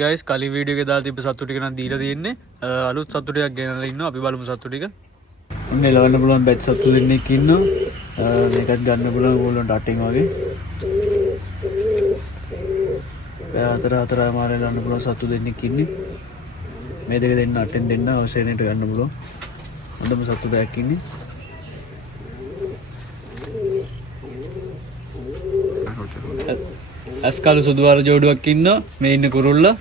Guys කලින් video එකේ දාලා තිබ්බ සත්තු ටික නම් දීලා තියෙන්නේ. අලුත් සත්තු ටිකක් ගෙනලා ඉන්නවා. අපි බලමු සත්තු ටික. ඔන්න එලවන්න පුළුවන් බැච් සත්තු දෙන්නෙක් ඉන්නවා. මේකත් ගන්න පුළුවන් ඕගොල්ලන්ට අටින් වගේ. අතර මාරේ ගන්න පුළුවන් සත්තු දෙන්නෙක් ඉන්නේ. මේ දෙක දෙන්න අටින් දෙන්න අවශ්‍යනෙට ගන්න පුළුවන්. හොඳම සත්තු දෙකක් ඉන්නේ. ඇස්කාලු සුදුවාර ජෝඩුවක් ඉන්නවා. මේ ඉන්න කුරුල්ලා.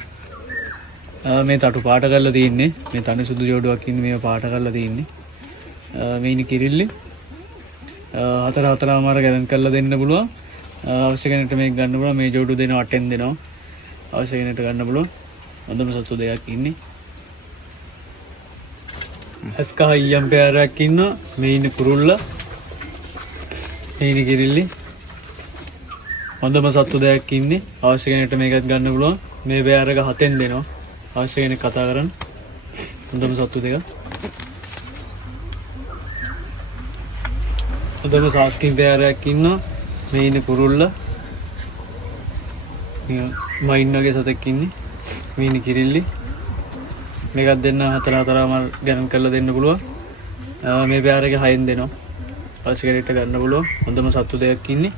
මේ තටු පාට කරලා තින්නේ. මේ තනි සුදු ජෝඩුවක් ඉන්නේ මේව පාට කරලා තින්නේ. මේ ඉන්න කිරිල්ලි. හතරමාර ගණන් කරලා දෙන්න පුළුවන්. අවශ්‍ය කෙනෙක්ට මේක ගන්න පුළුවන්. මේ ජෝඩු දෙනවා 8න් දෙනවා. අවශ්‍ය කෙනෙක්ට ගන්න පුළුවන්. හොඳම සත්තු දෙකක් ඉන්නේ. ඇස්කා ඊයම් පෙයාරක් ඉන්නවා. මේ ඉන්න කුරුල්ලා. මේ ඉන්න කිරිල්ලි. හොඳම සත්තු දෙකක් ඉන්නේ. අවශ්‍ය කෙනෙක්ට මේකත් ගන්න පුළුවන්. මේ පෙයාර එක 7න් දෙනවා. අවශ්‍ය කෙනෙක් කතා කරන්න. හොඳම සත්තු දෙක. හොඳම සාස්කින් පෙයාරයක් ඉන්නවා. මේ ඉන්න කුරුල්ලා. මයින් වගේ සතෙක් ඉන්නේ. මේ ඉන්න කිරිල්ලි. මේකත් දෙන්න හතරමාර ගණන් කරලා දෙන්න පුළුවන්. මේ පෙයාර එක 6න් දෙනවා. අවශ්‍ය කෙනෙක්ට ගන්න පුළුවන්. හොඳම සත්තු දෙකක් ඉන්නේ.